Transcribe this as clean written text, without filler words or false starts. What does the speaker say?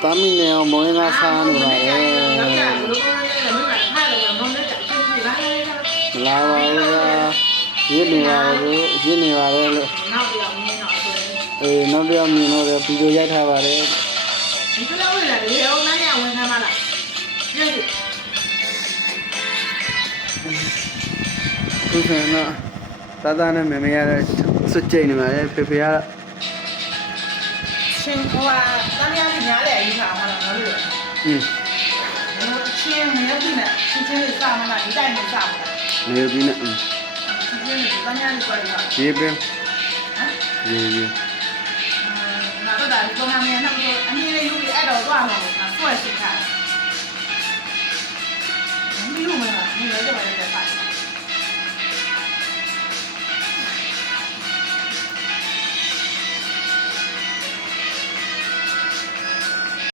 Tamine moina san lava yini vare no dia mino de video yai tha vare tu se na tata ne meme ya su chai ni vare pepe ya ချင်းဟိုကတမ်းရည်များလေအယူထားမှာလားလို့ချင်းမရဘူးနဲ့ချင်းလေးစားမှာဒီတိုင်းနဲ့စားမှာ နေပြီနဲ့ ချင်းလေးတမ်းရည်ပေါ်ရတာ ရေပဲရေငါတို့ဒါဒီကောင်မင်းနောက်တော့အနည်းလေးယူပြီးအဲ့တော့သွားမှာငါဆွဲရှိထားတယ်မင်းလူမလားမင်းလည်းကြပါလေတဲ့ပါ